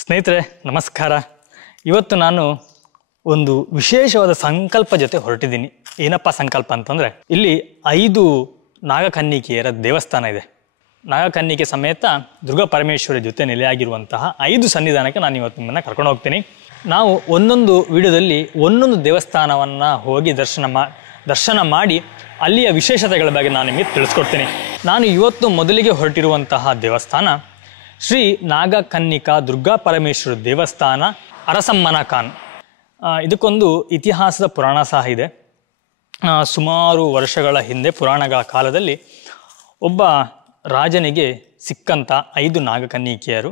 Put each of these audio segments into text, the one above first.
ಸ್ನೇಹಿತರೆ ನಮಸ್ಕಾರ. ಇವತ್ತು ನಾನು ಒಂದು ವಿಶೇಷವಾದ ಸಂಕಲ್ಪ ಜೊತೆ ಹೊರಟಿದ್ದೀನಿ. ಏನಪ್ಪ ಸಂಕಲ್ಪ ಅಂತಂದರೆ, ಇಲ್ಲಿ 5 ನಾಗಕನ್ನಿಕೆಯರ ದೇವಸ್ಥಾನ ಇದೆ. ನಾಗಕನ್ನಿಕೆ ಸಮೇತ ದುರ್ಗಾ ಪರಮೇಶ್ವರಿ ಜೊತೆ ನೆಲೆಯಾಗಿರುವಂತಹ 5 ಸನ್ನಿಧಾನಕ್ಕೆ ನಾನು ಇವತ್ತು ನಿಮ್ಮನ್ನು ಕರ್ಕೊಂಡು ಹೋಗ್ತೀನಿ. ನಾವು ಒಂದೊಂದು ವಿಡಿಯೋದಲ್ಲಿ ಒಂದೊಂದು ದೇವಸ್ಥಾನವನ್ನು ಹೋಗಿ ದರ್ಶನ ಮಾಡಿ ಅಲ್ಲಿಯ ವಿಶೇಷತೆಗಳ ಬಗ್ಗೆ ನಾನು ನಿಮಗೆ ತಿಳಿಸ್ಕೊಡ್ತೀನಿ. ನಾನು ಇವತ್ತು ಮೊದಲಿಗೆ ಹೊರಟಿರುವಂತಹ ದೇವಸ್ಥಾನ ಶ್ರೀ ನಾಗಕನ್ನಿಕಾ ದುರ್ಗಾ ಪರಮೇಶ್ವರಿ ದೇವಸ್ಥಾನ, ಅರಸಮ್ಮನ ಖಾನ್. ಇದಕ್ಕೊಂದು ಇತಿಹಾಸದ ಪುರಾಣ ಸಹ ಇದೆ. ಸುಮಾರು ವರ್ಷಗಳ ಹಿಂದೆ ಪುರಾಣಗಳ ಕಾಲದಲ್ಲಿ ಒಬ್ಬ ರಾಜನಿಗೆ ಸಿಕ್ಕಂಥ 5 ನಾಗಕನ್ನಿಕೆಯರು.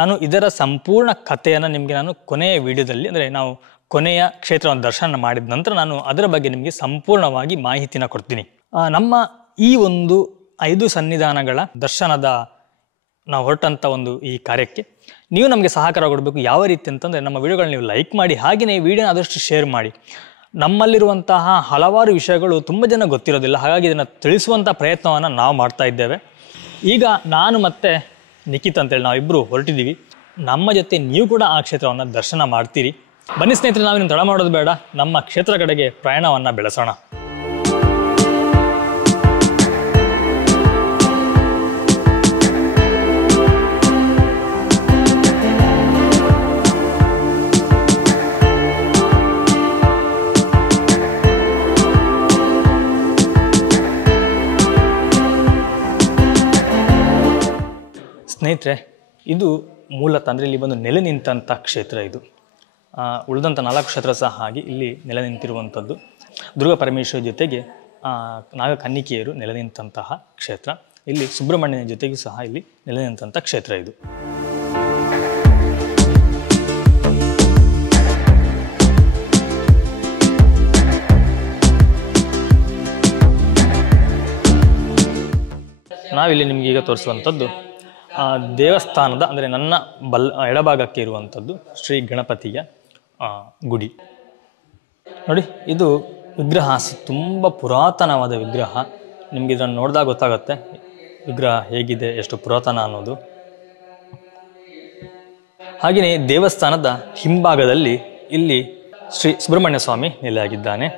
ನಾನು ಇದರ ಸಂಪೂರ್ಣ ಕಥೆಯನ್ನು ನಿಮಗೆ ನಾನು ಕೊನೆಯ ವಿಡಿಯೋದಲ್ಲಿ, ಅಂದರೆ ನಾವು ಕೊನೆಯ ಕ್ಷೇತ್ರವನ್ನು ದರ್ಶನ ಮಾಡಿದ ನಂತರ ನಾನು ಅದರ ಬಗ್ಗೆ ನಿಮಗೆ ಸಂಪೂರ್ಣವಾಗಿ ಮಾಹಿತಿನ ಕೊಡ್ತೀನಿ. ನಮ್ಮ ಈ ಒಂದು 5 ಸನ್ನಿಧಾನಗಳ ದರ್ಶನದ ನಾವು ಹೊರಟಂಥ ಒಂದು ಈ ಕಾರ್ಯಕ್ಕೆ ನೀವು ನಮಗೆ ಸಹಕಾರ ಕೊಡಬೇಕು. ಯಾವ ರೀತಿ ಅಂತಂದರೆ, ನಮ್ಮ ವಿಡಿಯೋಗಳನ್ನ ನೀವು ಲೈಕ್ ಮಾಡಿ, ಹಾಗೆಯೇ ವಿಡಿಯೋನ ಆದಷ್ಟು ಶೇರ್ ಮಾಡಿ. ನಮ್ಮಲ್ಲಿರುವಂತಹ ಹಲವಾರು ವಿಷಯಗಳು ತುಂಬ ಜನ ಗೊತ್ತಿರೋದಿಲ್ಲ, ಹಾಗಾಗಿ ಇದನ್ನು ತಿಳಿಸುವಂಥ ಪ್ರಯತ್ನವನ್ನು ನಾವು ಮಾಡ್ತಾ ಇದ್ದೇವೆ. ಈಗ ನಾನು ಮತ್ತು ನಿಖಿತ್ ಅಂತೇಳಿ ನಾವಿಬ್ಬರು ಹೊರಟಿದ್ದೀವಿ. ನಮ್ಮ ಜೊತೆ ನೀವು ಕೂಡ ಆ ಕ್ಷೇತ್ರವನ್ನು ದರ್ಶನ ಮಾಡ್ತೀರಿ. ಬನ್ನಿ ಸ್ನೇಹಿತರೆ, ನಾವಿನ್ನು ತಡ ಮಾಡೋದು ಬೇಡ, ನಮ್ಮ ಕ್ಷೇತ್ರ ಕಡೆಗೆ ಪ್ರಯಾಣವನ್ನು ಬೆಳೆಸೋಣ. ಸ್ನೇಹಿತರೆ, ಇದು ಮೂಲತಃ ಅಂದರೆ ಇಲ್ಲಿ ಬಂದು ನೆಲೆ ನಿಂತಹ ಕ್ಷೇತ್ರ. ಇದು ಉಳಿದಂಥ 4 ಕ್ಷೇತ್ರ ಸಹ ಹಾಗೆ ಇಲ್ಲಿ ನೆಲೆ ನಿಂತಿರುವಂಥದ್ದು. ದುರ್ಗಾ ಪರಮೇಶ್ವರಿ ಜೊತೆಗೆ ನಾಗಕನ್ನಿಕೆಯರು ನೆಲೆ ನಿಂತಹ ಕ್ಷೇತ್ರ. ಇಲ್ಲಿ ಸುಬ್ರಹ್ಮಣ್ಯನ ಜೊತೆಗೂ ಸಹ ಇಲ್ಲಿ ನೆಲೆ ನಿಂತಹ ಕ್ಷೇತ್ರ ಇದು. ನಾವಿಲ್ಲಿ ನಿಮ್ಗೆ ಈಗ ತೋರಿಸುವಂಥದ್ದು ದೇವಸ್ಥಾನದ, ಅಂದರೆ ನನ್ನ ಎಡಭಾಗಕ್ಕೆ ಇರುವಂಥದ್ದು ಶ್ರೀ ಗಣಪತಿಯ ಗುಡಿ. ನೋಡಿ, ಇದು ವಿಗ್ರಹ ತುಂಬ ಪುರಾತನವಾದ ವಿಗ್ರಹ. ನಿಮ್ಗೆ ಇದನ್ನು ನೋಡಿದಾಗ ಗೊತ್ತಾಗುತ್ತೆ ವಿಗ್ರಹ ಹೇಗಿದೆ, ಎಷ್ಟು ಪುರಾತನ ಅನ್ನೋದು. ಹಾಗೆಯೇ ದೇವಸ್ಥಾನದ ಹಿಂಭಾಗದಲ್ಲಿ ಇಲ್ಲಿ ಶ್ರೀ ಸುಬ್ರಹ್ಮಣ್ಯ ಸ್ವಾಮಿ ನೆಲೆಯಾಗಿದ್ದಾನೆ.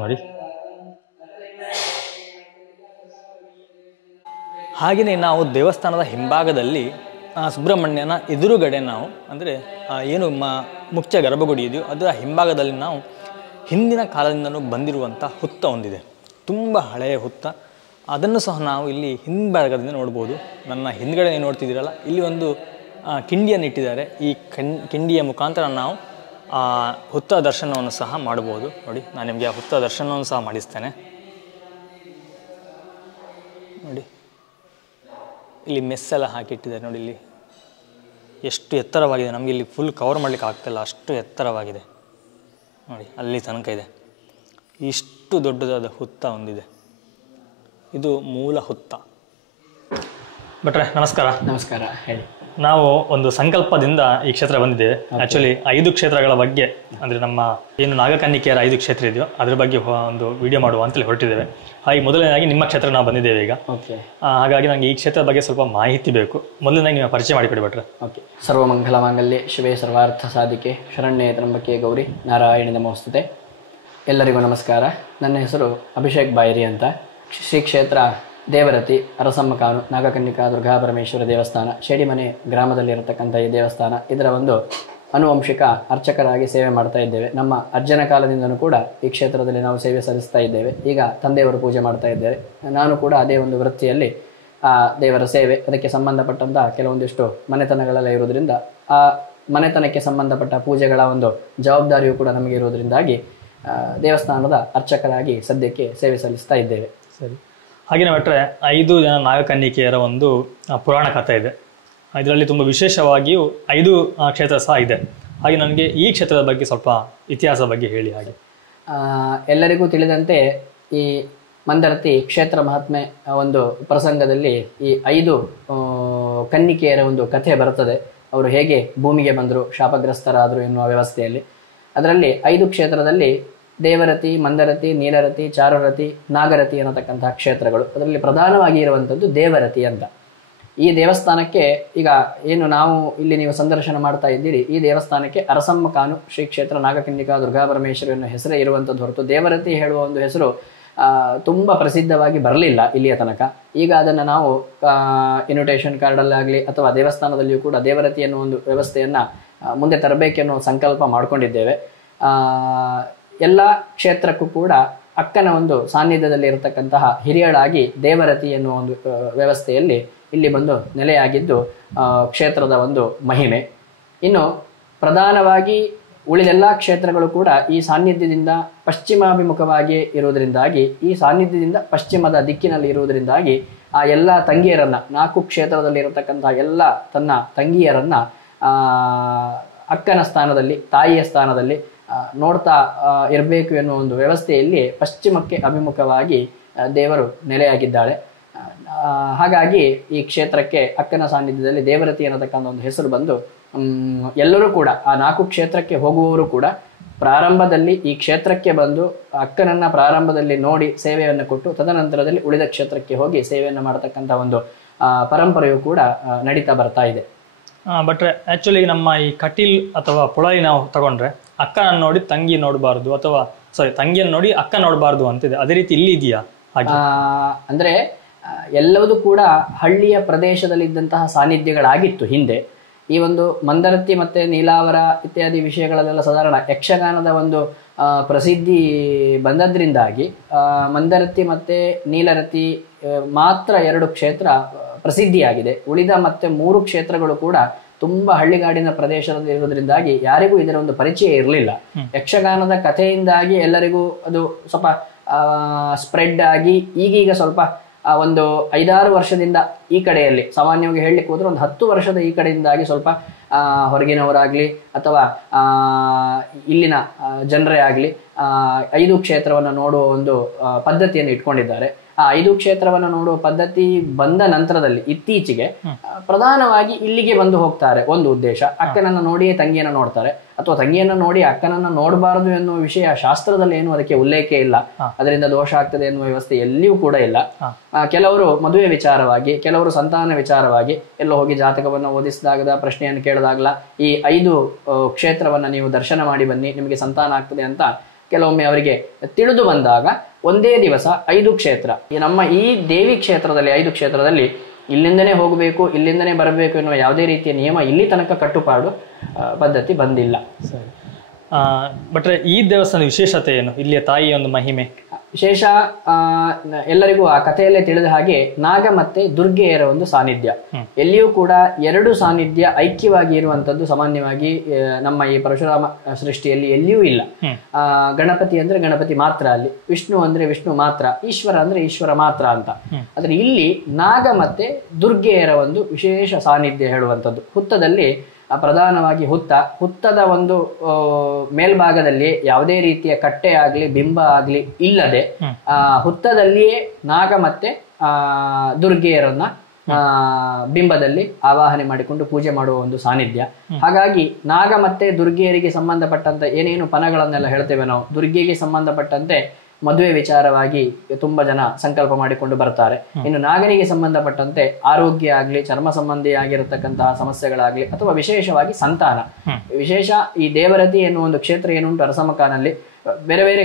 ನೋಡಿ, ಹಾಗೆಯೇ ನಾವು ದೇವಸ್ಥಾನದ ಹಿಂಭಾಗದಲ್ಲಿ ಸುಬ್ರಹ್ಮಣ್ಯನ ಎದುರುಗಡೆ ನಾವು, ಅಂದರೆ ಏನು ಮುಖ್ಯ ಗರ್ಭಗುಡಿ ಇದೆಯೋ ಅದರ ಹಿಂಭಾಗದಲ್ಲಿ ನಾವು ಹಿಂದಿನ ಕಾಲದಿಂದಲೂ ಬಂದಿರುವಂಥ ಹುತ್ತ ಹೊಂದಿದೆ. ತುಂಬ ಹಳೆಯ ಹುತ್ತ. ಅದನ್ನು ಸಹ ನಾವು ಇಲ್ಲಿ ಹಿಂಭಾಗದಿಂದ ನೋಡ್ಬೋದು. ನನ್ನ ಹಿಂದ್ಗಡೆ ನೋಡ್ತಿದ್ದೀರಲ್ಲ, ಇಲ್ಲಿ ಒಂದು ಕಿಂಡಿಯನ್ನು ಇಟ್ಟಿದ್ದಾರೆ. ಈ ಕಿಂಡಿಯ ಮುಖಾಂತರ ನಾವು ಹುತ್ತ ದರ್ಶನವನ್ನು ಸಹ ಮಾಡ್ಬೋದು. ನೋಡಿ, ನಾನು ನಿಮಗೆ ಆ ಹುತ್ತ ದರ್ಶನವನ್ನು ಸಹ ಮಾಡಿಸ್ತೇನೆ. ನೋಡಿ, ಇಲ್ಲಿ ಮೆಸ್ಸೆಲ್ಲ ಹಾಕಿಟ್ಟಿದ್ದಾರೆ. ನೋಡಿ, ಇಲ್ಲಿ ಎಷ್ಟು ಎತ್ತರವಾಗಿದೆ. ನಮಗೆ ಇಲ್ಲಿ ಫುಲ್ ಕವರ್ ಮಾಡಲಿಕ್ಕೆ ಆಗ್ತಾಯಿಲ್ಲ, ಅಷ್ಟು ಎತ್ತರವಾಗಿದೆ. ನೋಡಿ, ಅಲ್ಲಿ ತನಕ ಇದೆ. ಇಷ್ಟು ದೊಡ್ಡದಾದ ಹುತ್ತ ಹೊಂದಿದೆ. ಇದು ಮೂಲ ಹುತ್ತ. ಭಟ್ರೆ ನಮಸ್ಕಾರ. ನಮಸ್ಕಾರ, ಹೇಳಿ. ನಾವು ಒಂದು ಸಂಕಲ್ಪದಿಂದ ಈ ಕ್ಷೇತ್ರ ಬಂದಿದ್ದೇವೆ. ಆ್ಯಕ್ಚುಲಿ 5 ಕ್ಷೇತ್ರಗಳ ಬಗ್ಗೆ, ಅಂದರೆ ನಮ್ಮ ಏನು ನಾಗಕನ್ನಿಕೆಯರ 5 ಕ್ಷೇತ್ರ ಇದೆಯೋ ಅದ್ರ ಬಗ್ಗೆ ಒಂದು ವಿಡಿಯೋ ಮಾಡುವ ಅಂತೇಳಿ ಹೊರಟಿದ್ದೇವೆ. ಹಾಗೆ ಮೊದಲನೇದಾಗಿ ನಿಮ್ಮ ಕ್ಷೇತ್ರ ನಾವು ಬಂದಿದ್ದೇವೆ ಈಗ. ಓಕೆ. ಹಾಗಾಗಿ ನನಗೆ ಈ ಕ್ಷೇತ್ರದ ಬಗ್ಗೆ ಸ್ವಲ್ಪ ಮಾಹಿತಿ ಬೇಕು. ಮೊದಲನೇದಾಗಿ ನೀವು ಪರಿಚಯ ಮಾಡಿಕೊಡಿ ಭಟ್ರೆ. ಓಕೆ. ಸರ್ವಮಂಗಲ ಮಾಂಗಲ್ಯೆ ಶಿವೆ ಸರ್ವಾರ್ಥ ಸಾಧಿಕೆ ಶರಣ್ಯೇ ತ್ರ್ಯಂಬಕೆ ಗೌರಿ ನಾರಾಯಣಿ ನಮೋಸ್ತುತೆ. ಎಲ್ಲರಿಗೂ ನಮಸ್ಕಾರ. ನನ್ನ ಹೆಸರು ಅಭಿಷೇಕ್ ಬಾಯರಿ ಅಂತ. ಶ್ರೀ ಕ್ಷೇತ್ರ ದೇವರತಿ ಅರಸಮ್ಮ ಖಾನು ನಾಗಕನ್ನಿಕಾ ದುರ್ಗಾ ಪರಮೇಶ್ವರ ದೇವಸ್ಥಾನ, ಶೇಡಿಮನೆ ಗ್ರಾಮದಲ್ಲಿರತಕ್ಕಂಥ ಈ ದೇವಸ್ಥಾನ. ಇದರ ಒಂದು ಆನುವಂಶಿಕ ಅರ್ಚಕರಾಗಿ ಸೇವೆ ಮಾಡ್ತಾ ಇದ್ದೇವೆ. ನಮ್ಮ ಅಜ್ಜನ ಕಾಲದಿಂದನೂ ಕೂಡ ಈ ಕ್ಷೇತ್ರದಲ್ಲಿ ನಾವು ಸೇವೆ ಸಲ್ಲಿಸ್ತಾ ಇದ್ದೇವೆ. ಈಗ ತಂದೆಯವರು ಪೂಜೆ ಮಾಡ್ತಾ ಇದ್ದೇವೆ. ನಾನು ಕೂಡ ಅದೇ ಒಂದು ವೃತ್ತಿಯಲ್ಲಿ ದೇವರ ಸೇವೆ, ಅದಕ್ಕೆ ಸಂಬಂಧಪಟ್ಟಂಥ ಕೆಲವೊಂದಿಷ್ಟು ಮನೆತನಗಳೆಲ್ಲ ಇರೋದ್ರಿಂದ ಆ ಮನೆತನಕ್ಕೆ ಸಂಬಂಧಪಟ್ಟ ಪೂಜೆಗಳ ಒಂದು ಜವಾಬ್ದಾರಿಯು ಕೂಡ ನಮಗೆ ಇರೋದ್ರಿಂದಾಗಿ ದೇವಸ್ಥಾನದ ಅರ್ಚಕರಾಗಿ ಸದ್ಯಕ್ಕೆ ಸೇವೆ ಸಲ್ಲಿಸ್ತಾ ಇದ್ದೇವೆ. ಸರಿ. ಹಾಗೆಯೇ ಭಟ್ರೆ, 5 ಜನ ನಾಗಕನ್ನಿಕೆಯರ ಒಂದು ಪುರಾಣ ಕಥೆ ಇದೆ. ಇದರಲ್ಲಿ ತುಂಬ ವಿಶೇಷವಾಗಿಯೂ 5 ಕ್ಷೇತ್ರ ಸಹ ಇದೆ. ಹಾಗೆ ನನಗೆ ಈ ಕ್ಷೇತ್ರದ ಬಗ್ಗೆ ಸ್ವಲ್ಪ ಇತಿಹಾಸದ ಬಗ್ಗೆ ಹೇಳಿ. ಹಾಗೆ ಎಲ್ಲರಿಗೂ ತಿಳಿದಂತೆ ಈ ಮಂದರತಿ ಕ್ಷೇತ್ರ ಮಹಾತ್ಮೆ ಒಂದು ಪ್ರಸಂಗದಲ್ಲಿ ಈ 5 ಕನ್ನಿಕೆಯರ ಒಂದು ಕಥೆ ಬರುತ್ತದೆ. ಅವರು ಹೇಗೆ ಭೂಮಿಗೆ ಬಂದರು, ಶಾಪಗ್ರಸ್ತರಾದರು ಎನ್ನುವ ವ್ಯವಸ್ಥೆಯಲ್ಲಿ. ಅದರಲ್ಲಿ 5 ಕ್ಷೇತ್ರದಲ್ಲಿ ದೇವರತಿ, ಮಂದರತಿ, ನೀಲರತಿ, ಚಾರುರತಿ, ನಾಗರತಿ ಅನ್ನತಕ್ಕಂತಹ ಕ್ಷೇತ್ರಗಳು. ಅದರಲ್ಲಿ ಪ್ರಧಾನವಾಗಿ ಇರುವಂಥದ್ದು ದೇವರತಿ ಅಂತ. ಈ ದೇವಸ್ಥಾನಕ್ಕೆ ಈಗ ಏನು ನಾವು ಇಲ್ಲಿ ನೀವು ಸಂದರ್ಶನ ಮಾಡ್ತಾ ಇದ್ದೀರಿ, ಈ ದೇವಸ್ಥಾನಕ್ಕೆ ಅರಸಮ್ಮ ಕಾನು ಶ್ರೀ ಕ್ಷೇತ್ರ ನಾಗಕನ್ನಿಕಾ ದುರ್ಗಾ ಪರಮೇಶ್ವರಿ ಅನ್ನೋ ಹೆಸರೇ ಇರುವಂಥದ್ದು ಹೊರತು ದೇವರತಿ ಹೇಳುವ ಒಂದು ಹೆಸರು ತುಂಬ ಪ್ರಸಿದ್ಧವಾಗಿ ಬರಲಿಲ್ಲ ಇಲ್ಲಿಯ ತನಕ. ಈಗ ಅದನ್ನು ನಾವು ಇನ್ವಿಟೇಷನ್ ಕಾರ್ಡಲ್ಲಾಗಲಿ ಅಥವಾ ದೇವಸ್ಥಾನದಲ್ಲಿಯೂ ಕೂಡ ದೇವರತಿ ಅನ್ನೋ ಒಂದು ವ್ಯವಸ್ಥೆಯನ್ನು ಮುಂದೆ ತರಬೇಕೆನ್ನೋ ಸಂಕಲ್ಪ ಮಾಡಿಕೊಂಡಿದ್ದೇವೆ. ಎಲ್ಲ ಕ್ಷೇತ್ರಕ್ಕೂ ಕೂಡ ಅಕ್ಕನ ಒಂದು ಸಾನ್ನಿಧ್ಯದಲ್ಲಿ ಇರತಕ್ಕಂತಹ ಹಿರಿಯಳಾಗಿ ದೇವರತಿ ಎನ್ನುವ ಒಂದು ವ್ಯವಸ್ಥೆಯಲ್ಲಿ ಇಲ್ಲಿ ಬಂದು ನೆಲೆಯಾಗಿದ್ದು ಕ್ಷೇತ್ರದ ಒಂದು ಮಹಿಮೆ. ಇನ್ನು ಪ್ರಧಾನವಾಗಿ ಉಳಿದೆಲ್ಲ ಕ್ಷೇತ್ರಗಳು ಕೂಡ ಈ ಸಾನ್ನಿಧ್ಯದಿಂದ ಪಶ್ಚಿಮಾಭಿಮುಖವಾಗಿ ಇರುವುದರಿಂದಾಗಿ, ಈ ಸಾನ್ನಿಧ್ಯದಿಂದ ಪಶ್ಚಿಮದ ದಿಕ್ಕಿನಲ್ಲಿ ಇರುವುದರಿಂದಾಗಿ ಆ ಎಲ್ಲ ತಂಗಿಯರನ್ನ, 4 ಕ್ಷೇತ್ರದಲ್ಲಿ ಇರತಕ್ಕಂತಹ ಎಲ್ಲ ತನ್ನ ತಂಗಿಯರನ್ನ ಅಕ್ಕನ ಸ್ಥಾನದಲ್ಲಿ, ತಾಯಿಯ ಸ್ಥಾನದಲ್ಲಿ ನೋಡ್ತಾ ಇರಬೇಕು ಎನ್ನುವ ಒಂದು ವ್ಯವಸ್ಥೆಯಲ್ಲಿ ಪಶ್ಚಿಮಕ್ಕೆ ಅಭಿಮುಖವಾಗಿ ದೇವರು ನೆಲೆಯಾಗಿದ್ದಾಳೆ. ಹಾಗಾಗಿ ಈ ಕ್ಷೇತ್ರಕ್ಕೆ ಅಕ್ಕನ ಸಾನ್ನಿಧ್ಯದಲ್ಲಿ ದೇವರತಿ ಅನ್ನತಕ್ಕಂಥ ಒಂದು ಹೆಸರು ಬಂದು ಎಲ್ಲರೂ ಕೂಡ ಆ 4 ಕ್ಷೇತ್ರಕ್ಕೆ ಹೋಗುವವರು ಕೂಡ ಪ್ರಾರಂಭದಲ್ಲಿ ಈ ಕ್ಷೇತ್ರಕ್ಕೆ ಬಂದು ಅಕ್ಕನನ್ನ ಪ್ರಾರಂಭದಲ್ಲಿ ನೋಡಿ ಸೇವೆಯನ್ನು ಕೊಟ್ಟು ತದನಂತರದಲ್ಲಿ ಉಳಿದ ಕ್ಷೇತ್ರಕ್ಕೆ ಹೋಗಿ ಸೇವೆಯನ್ನು ಮಾಡತಕ್ಕಂಥ ಒಂದು ಪರಂಪರೆಯು ಕೂಡ ನಡೀತಾ ಬರ್ತಾ ಇದೆ. ಬಟ್ರೆ ಆಕ್ಚುಲಿ ನಮ್ಮ ಈ ಕಟೀಲ್ ಅಥವಾ ಪುಳಾಯಿ ನಾವು ತಗೊಂಡ್ರೆ ಅಕ್ಕನನ್ನು ನೋಡಿ ತಂಗಿ ನೋಡಬಾರ್ದು, ಅಥವಾ ತಂಗಿಯನ್ನು ನೋಡಿ ಅಕ್ಕ ನೋಡಬಾರ್ದು ಅಂತಿದೆ. ಅದೇ ರೀತಿ ಇಲ್ಲಿ ಇದೆಯಾ? ಅಂದ್ರೆ ಎಲ್ಲವೂ ಕೂಡ ಹಳ್ಳಿಯ ಪ್ರದೇಶದಲ್ಲಿದ್ದಂತಹ ಸಾನ್ನಿಧ್ಯಗಳಾಗಿತ್ತು ಹಿಂದೆ. ಈ ಒಂದು ಮಂದರತಿ ಮತ್ತೆ ನೀಲಾವರ ಇತ್ಯಾದಿ ವಿಷಯಗಳಲ್ಲೆಲ್ಲ ಸಾಧಾರಣ ಯಕ್ಷಗಾನದ ಒಂದು ಪ್ರಸಿದ್ಧಿ ಬಂದದ್ರಿಂದಾಗಿ ಮಂದರತಿ ಮತ್ತೆ ನೀಲರತಿ ಮಾತ್ರ 2 ಕ್ಷೇತ್ರ ಪ್ರಸಿದ್ಧಿಯಾಗಿದೆ. ಉಳಿದ ಮತ್ತೆ 3 ಕ್ಷೇತ್ರಗಳು ಕೂಡ ತುಂಬಾ ಹಳ್ಳಿಗಾಡಿನ ಪ್ರದೇಶದಲ್ಲಿ ಇರೋದ್ರಿಂದಾಗಿ ಯಾರಿಗೂ ಇದರ ಒಂದು ಪರಿಚಯ ಇರಲಿಲ್ಲ. ಯಕ್ಷಗಾನದ ಕಥೆಯಿಂದಾಗಿ ಎಲ್ಲರಿಗೂ ಅದು ಸ್ವಲ್ಪ ಸ್ಪ್ರೆಡ್ ಆಗಿ ಈಗೀಗ ಸ್ವಲ್ಪ ಒಂದು 5-6 ವರ್ಷದಿಂದ ಈ ಕಡೆಯಲ್ಲಿ, ಸಾಮಾನ್ಯವಾಗಿ ಹೇಳಲಿಕ್ಕೆ ಹೋದ್ರೆ ಒಂದು 10 ವರ್ಷದ ಈ ಕಡೆಯಿಂದಾಗಿ ಸ್ವಲ್ಪ ಹೊರಗಿನವರಾಗ್ಲಿ ಅಥವಾ ಇಲ್ಲಿನ ಜನರೇ ಆಗಲಿ 5 ಕ್ಷೇತ್ರವನ್ನು ನೋಡುವ ಒಂದು ಪದ್ಧತಿಯನ್ನು ಇಟ್ಕೊಂಡಿದ್ದಾರೆ. ಆ 5 ಕ್ಷೇತ್ರವನ್ನು ನೋಡುವ ಪದ್ಧತಿ ಬಂದ ನಂತರದಲ್ಲಿ ಇತ್ತೀಚೆಗೆ ಪ್ರಧಾನವಾಗಿ ಇಲ್ಲಿಗೆ ಬಂದು ಹೋಗ್ತಾರೆ. ಒಂದು ಉದ್ದೇಶ, ಅಕ್ಕನನ್ನ ನೋಡಿಯೇ ತಂಗಿಯನ್ನ ನೋಡ್ತಾರೆ, ಅಥವಾ ತಂಗಿಯನ್ನ ನೋಡಿ ಅಕ್ಕನನ್ನ ನೋಡಬಾರದು ಎನ್ನುವ ವಿಷಯ ಶಾಸ್ತ್ರದಲ್ಲಿ ಏನು ಅದಕ್ಕೆ ಉಲ್ಲೇಖ ಇಲ್ಲ, ಅದರಿಂದ ದೋಷ ಆಗ್ತದೆ ಎನ್ನುವ ವ್ಯವಸ್ಥೆ ಎಲ್ಲಿಯೂ ಕೂಡ ಇಲ್ಲ. ಕೆಲವರು ಮದುವೆ ವಿಚಾರವಾಗಿ, ಕೆಲವರು ಸಂತಾನ ವಿಚಾರವಾಗಿ ಎಲ್ಲೋ ಹೋಗಿ ಜಾತಕವನ್ನು ಓದಿಸಿದಾಗದ ಪ್ರಶ್ನೆಯನ್ನು ಕೇಳಿದಾಗಲ ಈ 5 ಕ್ಷೇತ್ರವನ್ನ ನೀವು ದರ್ಶನ ಮಾಡಿ ಬನ್ನಿ, ನಿಮಗೆ ಸಂತಾನ ಆಗ್ತದೆ ಅಂತ ಕೆಲವೊಮ್ಮೆ ಅವರಿಗೆ ತಿಳಿದು ಬಂದಾಗ ಒಂದೇ ದಿವಸ 5 ಕ್ಷೇತ್ರ, ನಮ್ಮ ಈ ದೇವಿ ಕ್ಷೇತ್ರದಲ್ಲಿ 5 ಕ್ಷೇತ್ರದಲ್ಲಿ ಇಲ್ಲಿಂದನೇ ಹೋಗಬೇಕು, ಇಲ್ಲಿಂದನೇ ಬರಬೇಕು ಎನ್ನುವ ಯಾವುದೇ ರೀತಿಯ ನಿಯಮ ಇಲ್ಲಿ ತನಕ ಕಟ್ಟುಪಾಡು ಪದ್ಧತಿ ಬಂದಿಲ್ಲ. ಸರಿ. ಬಟ್ರೆ ಈ ದೇವಸ್ಥಾನದ ವಿಶೇಷತೆ ಏನು? ಇಲ್ಲಿಯ ತಾಯಿಯ ಒಂದು ಮಹಿಮೆ ವಿಶೇಷ ಎಲ್ಲರಿಗೂ ಆ ಕಥೆಯಲ್ಲೇ ತಿಳಿದ ಹಾಗೆ ನಾಗ ಮತ್ತೆ ದುರ್ಗೆಯರ ಒಂದು ಸಾನ್ನಿಧ್ಯ. ಎಲ್ಲಿಯೂ ಕೂಡ 2 ಸಾನ್ನಿಧ್ಯ ಐಕ್ಯವಾಗಿ ಇರುವಂತದ್ದು ಸಾಮಾನ್ಯವಾಗಿ ನಮ್ಮ ಈ ಪರಶುರಾಮ ಸೃಷ್ಟಿಯಲ್ಲಿ ಎಲ್ಲಿಯೂ ಇಲ್ಲ. ಗಣಪತಿ ಅಂದ್ರೆ ಗಣಪತಿ ಮಾತ್ರ, ಅಲ್ಲಿ ವಿಷ್ಣು ಅಂದ್ರೆ ವಿಷ್ಣು ಮಾತ್ರ, ಈಶ್ವರ ಅಂದ್ರೆ ಈಶ್ವರ ಮಾತ್ರ ಅಂತ. ಆದ್ರೆ ಇಲ್ಲಿ ನಾಗ ಮತ್ತೆ ದುರ್ಗೆಯರ ಒಂದು ವಿಶೇಷ ಸಾನ್ನಿಧ್ಯ ಹೇಳುವಂಥದ್ದು. ಹುತ್ತದಲ್ಲಿ ಪ್ರಧಾನವಾಗಿ ಹುತ್ತದ ಒಂದು ಮೇಲ್ಭಾಗದಲ್ಲಿ ಯಾವುದೇ ರೀತಿಯ ಕಟ್ಟೆ ಆಗ್ಲಿ ಬಿಂಬ ಆಗ್ಲಿ ಇಲ್ಲದೆ ಹುತ್ತದಲ್ಲಿಯೇ ನಾಗ ಮತ್ತೆ ದುರ್ಗೆಯರನ್ನ ಬಿಂಬದಲ್ಲಿ ಆವಾಹನೆ ಮಾಡಿಕೊಂಡು ಪೂಜೆ ಮಾಡುವ ಒಂದು ಸಾನ್ನಿಧ್ಯ. ಹಾಗಾಗಿ ನಾಗ ಮತ್ತೆ ದುರ್ಗೆಯರಿಗೆ ಸಂಬಂಧಪಟ್ಟಂತೆ ಏನೇನು ಪನಗಳನ್ನೆಲ್ಲ ಹೇಳ್ತೇವೆ ನಾವು, ದುರ್ಗೆಗೆ ಸಂಬಂಧಪಟ್ಟಂತೆ ಮದುವೆ ವಿಚಾರವಾಗಿ ತುಂಬಾ ಜನ ಸಂಕಲ್ಪ ಮಾಡಿಕೊಂಡು ಬರ್ತಾರೆ. ಇನ್ನು ನಾಗನಿಗೆ ಸಂಬಂಧಪಟ್ಟಂತೆ ಆರೋಗ್ಯ ಆಗ್ಲಿ, ಚರ್ಮ ಸಂಬಂಧಿ ಆಗಿರತಕ್ಕಂತಹ ಸಮಸ್ಯೆಗಳಾಗ್ಲಿ, ಅಥವಾ ವಿಶೇಷವಾಗಿ ಸಂತಾನ ವಿಶೇಷ. ಈ ದೇವರತಿ ಎನ್ನುವ ಒಂದು ಕ್ಷೇತ್ರ ಏನುಂಟು ಅರಸಮಕಾನಲ್ಲಿ ಬೇರೆ ಬೇರೆ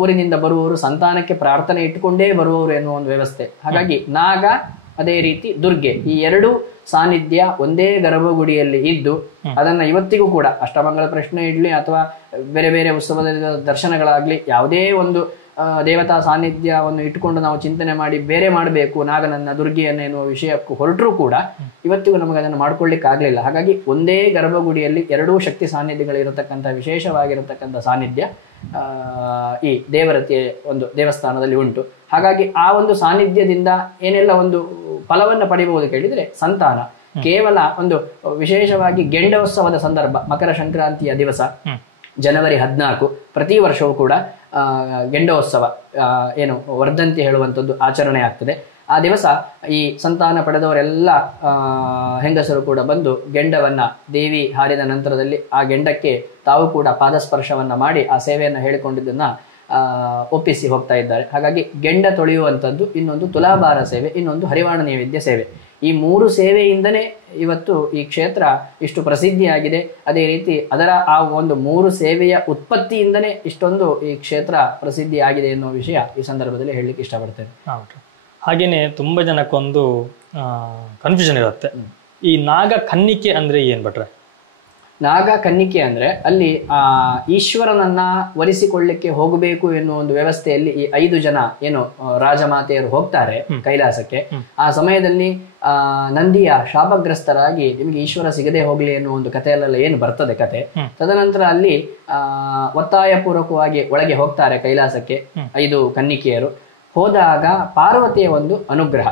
ಊರಿನಿಂದ ಬರುವವರು ಸಂತಾನಕ್ಕೆ ಪ್ರಾರ್ಥನೆ ಇಟ್ಟುಕೊಂಡೇ ಬರುವವರು ಎನ್ನುವ ಒಂದು ವ್ಯವಸ್ಥೆ. ಹಾಗಾಗಿ ನಾಗ ಅದೇ ರೀತಿ ದುರ್ಗೆ ಈ 2 ಸಾನ್ನಿಧ್ಯ ಒಂದೇ ಗರ್ಭಗುಡಿಯಲ್ಲಿ ಇದ್ದು ಅದನ್ನ ಇವತ್ತಿಗೂ ಕೂಡ ಅಷ್ಟಮಂಗಲ ಪ್ರಶ್ನೆ ಇಡ್ಲಿ ಅಥವಾ ಬೇರೆ ಬೇರೆ ಉತ್ಸವದ ದರ್ಶನಗಳಾಗ್ಲಿ ಯಾವುದೇ ಒಂದು ದೇವತಾ ಸಾನ್ನಿಧ್ಯವನ್ನು ಇಟ್ಟುಕೊಂಡು ನಾವು ಚಿಂತನೆ ಮಾಡಿ ಬೇರೆ ಮಾಡಬೇಕು ನಾಗನನ್ನ ದುರ್ಗೆಯನ್ನ ಎನ್ನುವ ವಿಷಯಕ್ಕೂ ಹೊರಟರೂ ಕೂಡ ಇವತ್ತಿಗೂ ನಮಗೆ ಅದನ್ನು ಮಾಡ್ಕೊಳ್ಳಿಕ್ಕೆ ಆಗ್ಲಿಲ್ಲ. ಹಾಗಾಗಿ ಒಂದೇ ಗರ್ಭಗುಡಿಯಲ್ಲಿ 2 ಶಕ್ತಿ ಸಾನ್ನಿಧ್ಯಗಳಿರತಕ್ಕಂಥ ವಿಶೇಷವಾಗಿರತಕ್ಕಂಥ ಸಾನ್ನಿಧ್ಯ ಈ ದೇವರತಿಯ ಒಂದು ದೇವಸ್ಥಾನದಲ್ಲಿ ಉಂಟು. ಹಾಗಾಗಿ ಆ ಒಂದು ಸಾನ್ನಿಧ್ಯದಿಂದ ಏನೆಲ್ಲ ಒಂದು ಫಲವನ್ನು ಪಡಿಬಹುದು ಕೇಳಿದ್ರೆ ಸಂತಾನ. ಕೇವಲ ಒಂದು ವಿಶೇಷವಾಗಿ ಗೆಂಡೋತ್ಸವದ ಸಂದರ್ಭ, ಮಕರ ಸಂಕ್ರಾಂತಿಯ ದಿವಸ ಜನವರಿ 14 ಪ್ರತಿ ವರ್ಷವೂ ಕೂಡ ಗೆಂಡೋತ್ಸವ ಏನು ವರ್ಧಂತಿ ಹೇಳುವಂಥದ್ದು ಆಚರಣೆ ಆಗ್ತದೆ. ಆ ದಿವಸ ಈ ಸಂತಾನ ಪಡೆದವರೆಲ್ಲ ಹೆಂಗಸರು ಕೂಡ ಬಂದು ಗೆಂಡವನ್ನ ದೇವಿ ಹಾರಿದ ನಂತರದಲ್ಲಿ ಆ ಗೆಂಡಕ್ಕೆ ತಾವು ಕೂಡ ಪಾದಸ್ಪರ್ಶವನ್ನ ಮಾಡಿ ಆ ಸೇವೆಯನ್ನು ಹೇಳಿಕೊಂಡಿದ್ದನ್ನ ಒಪ್ಪಿಸಿ ಹೋಗ್ತಾ ಇದ್ದಾರೆ. ಹಾಗಾಗಿ ಗೆಂಡ ತೊಳೆಯುವಂಥದ್ದು ಇನ್ನೊಂದು ತುಲಾಭಾರ ಸೇವೆ, ಇನ್ನೊಂದು ಹರಿವಾಣ ನೈವೇದ್ಯ ಸೇವೆ. ಈ 3 ಸೇವೆಯಿಂದನೇ ಇವತ್ತು ಈ ಕ್ಷೇತ್ರ ಇಷ್ಟು ಪ್ರಸಿದ್ಧಿಯಾಗಿದೆ. ಅದೇ ರೀತಿ ಅದರ ಆ ಒಂದು 3 ಸೇವೆಯ ಉತ್ಪತ್ತಿಯಿಂದನೇ ಇಷ್ಟೊಂದು ಈ ಕ್ಷೇತ್ರ ಪ್ರಸಿದ್ಧಿಯಾಗಿದೆ ಎನ್ನುವ ವಿಷಯ ಈ ಸಂದರ್ಭದಲ್ಲಿ ಹೇಳಲಿಕ್ಕೆ ಇಷ್ಟಪಡ್ತೇನೆ. ಹಾಗೇನೆ ತುಂಬ ಜನಕ್ಕೊಂದು ಕನ್ಫ್ಯೂಷನ್ ಇರುತ್ತೆ, ಈ ನಾಗ ಕನ್ನಿಕೆ ಅಂದ್ರೆ ಏನ್ ಭಟ್ರೆ? ನಾಗ ಕನ್ನಿಕೆ ಅಂದ್ರೆ ಅಲ್ಲಿ ಈಶ್ವರನನ್ನ ವರಿಸಿಕೊಳ್ಳಿಕ್ಕೆ ಹೋಗಬೇಕು ಎನ್ನುವ ಒಂದು ವ್ಯವಸ್ಥೆಯಲ್ಲಿ ಈ 5 ಜನ ಏನು ರಾಜಮಾತೆಯರು ಹೋಗ್ತಾರೆ ಕೈಲಾಸಕ್ಕೆ. ಆ ಸಮಯದಲ್ಲಿ ನಂದಿಯ ಶಾಪಗ್ರಸ್ತರಾಗಿ ನಿಮಗೆ ಈಶ್ವರ ಸಿಗದೆ ಹೋಗ್ಲಿ ಎನ್ನುವ ಒಂದು ಕಥೆಯಲ್ಲೆಲ್ಲ ಏನು ಬರ್ತದೆ ಕತೆ. ತದನಂತರ ಅಲ್ಲಿ ಒತ್ತಾಯ ಪೂರ್ವಕವಾಗಿ ಒಳಗೆ ಹೋಗ್ತಾರೆ ಕೈಲಾಸಕ್ಕೆ 5 ಕನ್ನಿಕೆಯರು. ಹೋದಾಗ ಪಾರ್ವತಿಯ ಒಂದು ಅನುಗ್ರಹ,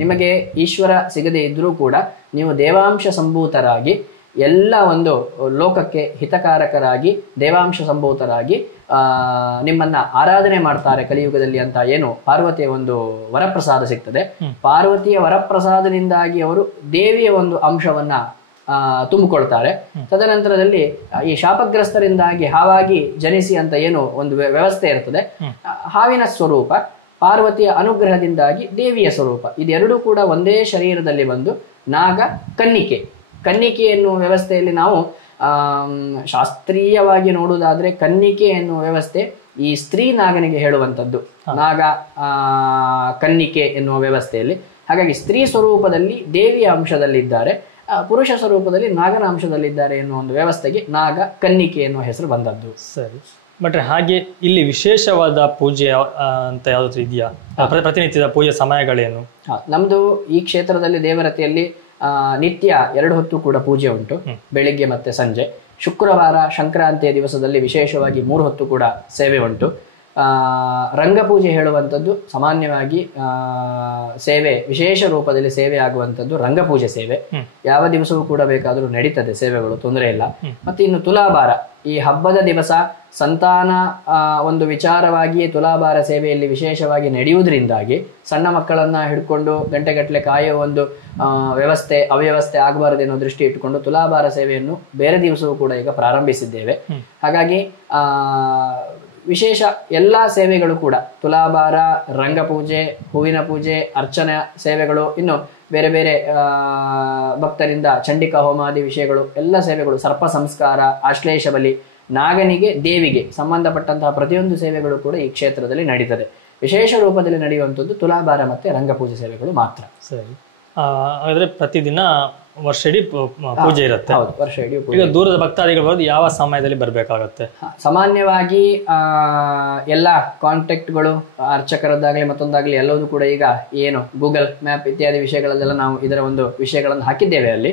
ನಿಮಗೆ ಈಶ್ವರ ಸಿಗದೆ ಇದ್ರೂ ಕೂಡ ನೀವು ದೇವಾಂಶ ಸಂಭೂತರಾಗಿ ಎಲ್ಲ ಒಂದು ಲೋಕಕ್ಕೆ ಹಿತಕಾರಕರಾಗಿ ದೇವಾಂಶ ಸಂಭೂತರಾಗಿ ನಿಮ್ಮನ್ನ ಆರಾಧನೆ ಮಾಡ್ತಾರೆ ಕಲಿಯುಗದಲ್ಲಿ ಅಂತ ಏನು ಪಾರ್ವತಿಯ ಒಂದು ವರಪ್ರಸಾದ ಸಿಗ್ತದೆ. ಪಾರ್ವತಿಯ ವರಪ್ರಸಾದದಿಂದಾಗಿ ಅವರು ದೇವಿಯ ಒಂದು ಅಂಶವನ್ನ ತುಂಬಿಕೊಳ್ತಾರೆ. ತದನಂತರದಲ್ಲಿ ಈ ಶಾಪಗ್ರಸ್ತರಿಂದಾಗಿ ಹಾವಾಗಿ ಜನಿಸಿ ಅಂತ ಏನು ಒಂದು ವ್ಯವಸ್ಥೆ ಇರ್ತದೆ, ಹಾವಿನ ಸ್ವರೂಪ ಪಾರ್ವತಿಯ ಅನುಗ್ರಹದಿಂದಾಗಿ ದೇವಿಯ ಸ್ವರೂಪ, ಇದೆರಡೂ ಕೂಡ ಒಂದೇ ಶರೀರದಲ್ಲಿ ಬಂದು ನಾಗ ಕನ್ನಿಕೆ. ಕನ್ನಿಕೆ ಎನ್ನುವ ವ್ಯವಸ್ಥೆಯಲ್ಲಿ ನಾವು ಶಾಸ್ತ್ರೀಯವಾಗಿ ನೋಡುವುದಾದ್ರೆ ಕನ್ನಿಕೆ ಎನ್ನುವ ವ್ಯವಸ್ಥೆ ಈ ಸ್ತ್ರೀ ನಾಗನಿಗೆ ಹೇಳುವಂಥದ್ದು, ನಾಗ ಕನ್ನಿಕೆ ಎನ್ನುವ ವ್ಯವಸ್ಥೆಯಲ್ಲಿ. ಹಾಗಾಗಿ ಸ್ತ್ರೀ ಸ್ವರೂಪದಲ್ಲಿ ದೇವಿಯ ಅಂಶದಲ್ಲಿದ್ದಾರೆ, ಪುರುಷ ಸ್ವರೂಪದಲ್ಲಿ ನಾಗನ ಅಂಶದಲ್ಲಿದ್ದಾರೆ ಎನ್ನುವ ಒಂದು ವ್ಯವಸ್ಥೆಗೆ ನಾಗ ಕನ್ನಿಕೆ ಎನ್ನುವ ಹೆಸರು ಬಂದದ್ದು. ಸರಿ ಬಟ್ ಹಾಗೆ ಇಲ್ಲಿ ವಿಶೇಷವಾದ ಪೂಜೆ ಅಂತ ಯಾವ್ದಾದ್ರು ಇದೆಯಾ? ಪ್ರತಿನಿತ್ಯದ ಪೂಜೆ ಸಮಯಗಳೇನು? ನಮ್ದು ಈ ಕ್ಷೇತ್ರದಲ್ಲಿ ದೇವರತಿಯಲ್ಲಿ ನಿತ್ಯ 2 ಹೊತ್ತು ಕೂಡ ಪೂಜೆ ಉಂಟು, ಬೆಳಿಗ್ಗೆ ಮತ್ತೆ ಸಂಜೆ. ಶುಕ್ರವಾರ ಸಂಕ್ರಾಂತಿಯ ದಿವಸದಲ್ಲಿ ವಿಶೇಷವಾಗಿ 3 ಹೊತ್ತು ಕೂಡ ಸೇವೆ ಉಂಟು. ರಂಗಪೂಜೆ ಹೇಳುವಂಥದ್ದು ಸಾಮಾನ್ಯವಾಗಿ ಸೇವೆ ವಿಶೇಷ ರೂಪದಲ್ಲಿ ಸೇವೆ ಆಗುವಂಥದ್ದು ರಂಗಪೂಜೆ ಸೇವೆ. ಯಾವ ದಿವಸವೂ ಕೂಡ ಬೇಕಾದರೂ ನಡೀತದೆ ಸೇವೆಗಳು, ತೊಂದರೆ ಇಲ್ಲ. ಮತ್ತೆ ಇನ್ನು ತುಲಾಭಾರ, ಈ ಹಬ್ಬದ ದಿವಸ ಸಂತಾನ ಒಂದು ವಿಚಾರವಾಗಿಯೇ ತುಲಾಭಾರ ಸೇವೆಯಲ್ಲಿ ವಿಶೇಷವಾಗಿ ನಡೆಯುವುದರಿಂದಾಗಿ ಸಣ್ಣ ಮಕ್ಕಳನ್ನ ಹಿಡ್ಕೊಂಡು ಗಂಟೆಗಟ್ಟಲೆ ಕಾಯುವ ಒಂದು ವ್ಯವಸ್ಥೆ ಅವ್ಯವಸ್ಥೆ ಆಗಬಾರದು ಅನ್ನೋ ದೃಷ್ಟಿ ಇಟ್ಟುಕೊಂಡು ತುಲಾಭಾರ ಸೇವೆಯನ್ನು ಬೇರೆ ದಿವಸವೂ ಕೂಡ ಈಗ ಪ್ರಾರಂಭಿಸಿದ್ದೇವೆ. ಹಾಗಾಗಿ ವಿಶೇಷ ಎಲ್ಲ ಸೇವೆಗಳು ಕೂಡ ತುಲಾಭಾರ, ರಂಗಪೂಜೆ, ಹೂವಿನ ಪೂಜೆ, ಅರ್ಚನೆ ಸೇವೆಗಳು, ಇನ್ನು ಬೇರೆ ಬೇರೆ ಭಕ್ತರಿಂದ ಚಂಡಿಕಾ ಹೋಮಾದಿ ವಿಷಯಗಳು, ಎಲ್ಲ ಸೇವೆಗಳು, ಸರ್ಪ ಸಂಸ್ಕಾರ, ಆಶ್ಲೇಷ ಬಲಿ, ನಾಗನಿಗೆ ದೇವಿಗೆ ಸಂಬಂಧಪಟ್ಟಂತಹ ಪ್ರತಿಯೊಂದು ಸೇವೆಗಳು ಕೂಡ ಈ ಕ್ಷೇತ್ರದಲ್ಲಿ ನಡೀತದೆ. ವಿಶೇಷ ರೂಪದಲ್ಲಿ ನಡೆಯುವಂಥದ್ದು ತುಲಾಭಾರ ಮತ್ತೆ ರಂಗಪೂಜೆ ಸೇವೆಗಳು ಮಾತ್ರ. ಸರಿ, ಹಾಗಾದ್ರೆ ಪ್ರತಿದಿನ ವರ್ಷ ಇಡೀ ಪೂಜೆ ಇರುತ್ತೆ? ಹೌದು, ವರ್ಷ ಇಡೀ. ಈಗ ದೂರದ ಭಕ್ತಾದಿಗಳು ಬರೋದು ಯಾವ ಸಮಯದಲ್ಲಿ ಬರ್ಬೇಕಾಗತ್ತೆ? ಸಾಮಾನ್ಯವಾಗಿ ಎಲ್ಲ ಕಾಂಟ್ಯಾಕ್ಟ್ಗಳು ಅರ್ಚಕರದ್ದಾಗ್ಲಿ ಮತ್ತೊಂದಾಗ್ಲಿ ಎಲ್ಲವೂ ಕೂಡ ಈಗ ಏನು ಗೂಗಲ್ ಮ್ಯಾಪ್ ಇತ್ಯಾದಿ ವಿಷಯಗಳಲ್ಲೆಲ್ಲ ನಾವು ಇದರ ಒಂದು ವಿಷಯಗಳನ್ನು ಹಾಕಿದ್ದೇವೆ. ಅಲ್ಲಿ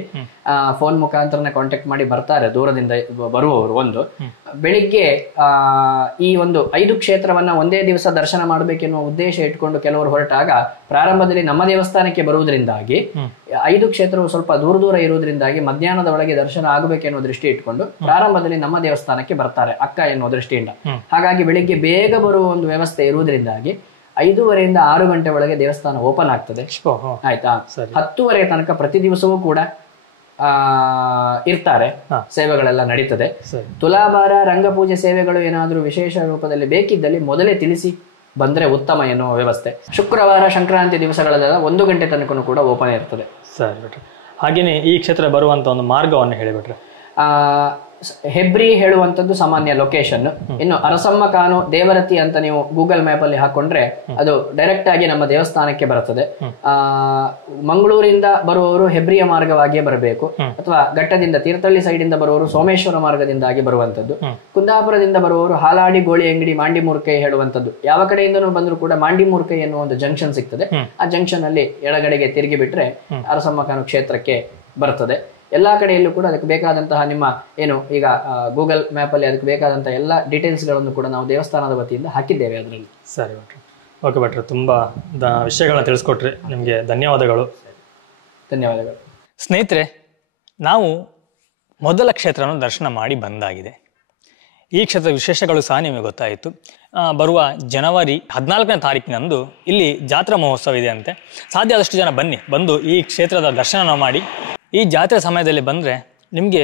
ಫೋನ್ ಮುಖಾಂತರನೇ ಕಾಂಟ್ಯಾಕ್ಟ್ ಮಾಡಿ ಬರ್ತಾರೆ ದೂರದಿಂದ ಬರುವವರು. ಒಂದು ಬೆಳಿಗ್ಗೆ ಈ ಒಂದು 5 ಕ್ಷೇತ್ರವನ್ನ ಒಂದೇ ದಿವಸ ದರ್ಶನ ಮಾಡಬೇಕೆನ್ನುವ ಉದ್ದೇಶ ಇಟ್ಕೊಂಡು ಕೆಲವರು ಹೊರಟಾಗ ಪ್ರಾರಂಭದಲ್ಲಿ ನಮ್ಮ ದೇವಸ್ಥಾನಕ್ಕೆ ಬರುವುದರಿಂದಾಗಿ 5 ಕ್ಷೇತ್ರವು ಸ್ವಲ್ಪ ದೂರ ಇರುವುದರಿಂದಾಗಿ ಮಧ್ಯಾಹ್ನದ ಒಳಗೆ ದರ್ಶನ ಆಗಬೇಕೆನ್ನುವ ದೃಷ್ಟಿ ಇಟ್ಕೊಂಡು ಪ್ರಾರಂಭದಲ್ಲಿ ನಮ್ಮ ದೇವಸ್ಥಾನಕ್ಕೆ ಬರ್ತಾರೆ ಅಕ್ಕ ಎನ್ನುವ ದೃಷ್ಟಿಯಿಂದ. ಹಾಗಾಗಿ ಬೆಳಿಗ್ಗೆ ಬೇಗ ಬರುವ ಒಂದು ವ್ಯವಸ್ಥೆ ಇರುವುದರಿಂದಾಗಿ 5:30ಯಿಂದ 6 ಗಂಟೆ ಒಳಗೆ ದೇವಸ್ಥಾನ ಓಪನ್ ಆಗ್ತದೆ. ಆಯ್ತಾ? 10:00 ತನಕ ಪ್ರತಿ ದಿವಸವೂ ಕೂಡ ಇರ್ತಾರೆ, ಸೇವೆಗಳೆಲ್ಲ ನಡೀತದೆ. ತುಲಾಭಾರ ರಂಗಪೂಜೆ ಸೇವೆಗಳು ಏನಾದರೂ ವಿಶೇಷ ರೂಪದಲ್ಲಿ ಬೇಕಿದ್ದಲ್ಲಿ ಮೊದಲೇ ತಿಳಿಸಿ ಬಂದ್ರೆ ಉತ್ತಮ ಎನ್ನುವ ವ್ಯವಸ್ಥೆ. ಶುಕ್ರವಾರ ಸಂಕ್ರಾಂತಿ ದಿವಸಗಳೆಲ್ಲ 1 ಗಂಟೆ ತನಕ ಕೂಡ ಓಪನ್ ಇರ್ತದೆ. ಸರಿ ಬಿಟ್ರೆ ಹಾಗೇನೆ ಈ ಕ್ಷೇತ್ರ ಬರುವಂತ ಒಂದು ಮಾರ್ಗವನ್ನು ಹೇಳಿಬಿಟ್ರೆ? ಹೆಬ್ರಿ ಹೇಳುವಂಥದ್ದು ಸಾಮಾನ್ಯ ಲೊಕೇಶನ್. ಇನ್ನು ಅರಸಮ್ಮ ಕಾನು ದೇವರತಿ ಅಂತ ನೀವು ಗೂಗಲ್ ಮ್ಯಾಪ್ ಅಲ್ಲಿ ಹಾಕೊಂಡ್ರೆ ಅದು ಡೈರೆಕ್ಟ್ ಆಗಿ ನಮ್ಮ ದೇವಸ್ಥಾನಕ್ಕೆ ಬರ್ತದೆ. ಮಂಗಳೂರಿಂದ ಬರುವವರು ಹೆಬ್ರಿಯ ಮಾರ್ಗವಾಗಿಯೇ ಬರಬೇಕು, ಅಥವಾ ಘಟ್ಟದಿಂದ ತೀರ್ಥಹಳ್ಳಿ ಸೈಡ್ ಇಂದ ಬರುವವರು ಸೋಮೇಶ್ವರ ಮಾರ್ಗದಿಂದಾಗಿ ಬರುವಂತದ್ದು. ಕುಂದಾಪುರದಿಂದ ಬರುವವರು ಹಾಲಾಡಿ ಗೋಳಿ ಅಂಗಡಿ ಮಾಂಡಿಮೂರ್ಕೈ ಹೇಳುವಂಥದ್ದು. ಯಾವ ಕಡೆಯಿಂದನೂ ಬಂದರೂ ಕೂಡ ಮಾಂಡಿಮೂರ್ಕೈ ಎನ್ನುವ ಒಂದು ಜಂಕ್ಷನ್ ಸಿಗ್ತದೆ. ಆ ಜಂಕ್ಷನ್ ಅಲ್ಲಿ ಎಡಗಡೆಗೆ ತಿರುಗಿ ಬಿಟ್ರೆ ಅರಸಮ್ಮ ಕಾನು ಕ್ಷೇತ್ರಕ್ಕೆ ಬರ್ತದೆ. ಎಲ್ಲಾ ಕಡೆಯಲ್ಲೂ ಕೂಡ ಅದಕ್ಕೆ ಬೇಕಾದಂತಹ ನಿಮ್ಮ ಏನು ಈಗ ಗೂಗಲ್ ಮ್ಯಾಪ್ ಅಲ್ಲಿ ಅದಕ್ಕೆ ಬೇಕಾದಂತಹ ಎಲ್ಲ ಡೀಟೇಲ್ಸ್ ಗಳನ್ನು ಕೂಡ ನಾವು ದೇವಸ್ಥಾನದ ವತಿಯಿಂದ ಹಾಕಿದ್ದೇವೆ ಅದರಲ್ಲಿ. ಸರಿ ಭಟ್ರೆ, ಓಕೆ ಭಟ್ರೆ, ತುಂಬಾ ವಿಷಯಗಳನ್ನ ತಿಳಿಸ್ಕೊಟ್ರಿ, ನಿಮಗೆ ಧನ್ಯವಾದಗಳು. ಧನ್ಯವಾದಗಳು. ಸ್ನೇಹಿತರೆ, ನಾವು ಮೊದಲ ಕ್ಷೇತ್ರವನ್ನು ದರ್ಶನ ಮಾಡಿ ಬಂದಾಗಿದೆ. ಈ ಕ್ಷೇತ್ರದ ವಿಶೇಷಗಳು ಸಹ ನಿಮಗೆ ಗೊತ್ತಾಯಿತು. ಬರುವ ಜನವರಿ 14ನೇ ತಾರೀಕಿನಂದು ಇಲ್ಲಿ ಜಾತ್ರಾ ಮಹೋತ್ಸವ ಇದೆ ಅಂತೆ. ಸಾಧ್ಯ ಆದಷ್ಟು ಜನ ಬಂದು ಈ ಕ್ಷೇತ್ರದ ದರ್ಶನ ಮಾಡಿ, ಈ ಜಾತ್ರೆ ಸಮಯದಲ್ಲಿ ಬಂದರೆ ನಿಮಗೆ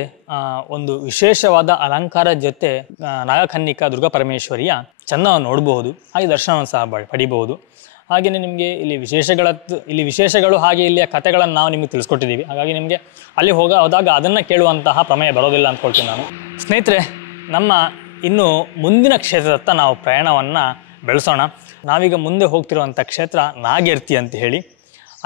ಒಂದು ವಿಶೇಷವಾದ ಅಲಂಕಾರ ಜೊತೆ ನಾಗಕನ್ನಿಕಾ ದುರ್ಗಾ ಪರಮೇಶ್ವರಿಯ ಚಂದವನ್ನು ನೋಡಬಹುದು, ಹಾಗೆ ದರ್ಶನವನ್ನು ಸಹ ಪಡಿಬಹುದು. ಹಾಗೆಯೇ ನಿಮಗೆ ಇಲ್ಲಿ ವಿಶೇಷಗಳು ಹಾಗೆ ಇಲ್ಲಿಯ ಕಥೆಗಳನ್ನು ನಾವು ನಿಮಗೆ ತಿಳಿಸ್ಕೊಟ್ಟಿದ್ದೀವಿ. ಹಾಗಾಗಿ ನಿಮಗೆ ಅಲ್ಲಿ ಹೋದಾಗ ಅದನ್ನು ಕೇಳುವಂತಹ ಪ್ರಮೇಯ ಬರೋದಿಲ್ಲ ಅಂದ್ಕೊಳ್ತೀನಿ ನಾನು. ಸ್ನೇಹಿತರೆ, ನಮ್ಮ ಇನ್ನು ಮುಂದಿನ ಕ್ಷೇತ್ರದತ್ತ ನಾವು ಪ್ರಯಾಣವನ್ನು ಬೆಳೆಸೋಣ. ನಾವೀಗ ಮುಂದೆ ಹೋಗ್ತಿರುವಂಥ ಕ್ಷೇತ್ರ ನಾಗೇರ್ತಿ ಅಂತ ಹೇಳಿ.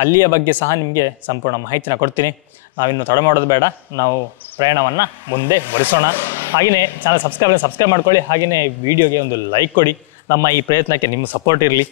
ಅಲ್ಲಿಯ ಬಗ್ಗೆ ಸಹ ನಿಮಗೆ ಸಂಪೂರ್ಣ ಮಾಹಿತಿನ ಕೊಡ್ತೀನಿ. ನಾವಿನ್ನು ತಡ ಮಾಡೋದು ಬೇಡ, ನಾವು ಪ್ರಯಾಣವನ್ನು ಮುಂದೆ ಒರೆಸೋಣ. ಹಾಗೆಯೇ ಚಾನಲ್ ಸಬ್ಸ್ಕ್ರೈಬ್ ಮಾಡ್ಕೊಳ್ಳಿ. ಹಾಗೆಯೇ ವಿಡಿಯೋಗೆ ಒಂದು ಲೈಕ್ ಕೊಡಿ. ನಮ್ಮ ಈ ಪ್ರಯತ್ನಕ್ಕೆ ನಿಮ್ಮ ಸಪೋರ್ಟ್ ಇರಲಿ.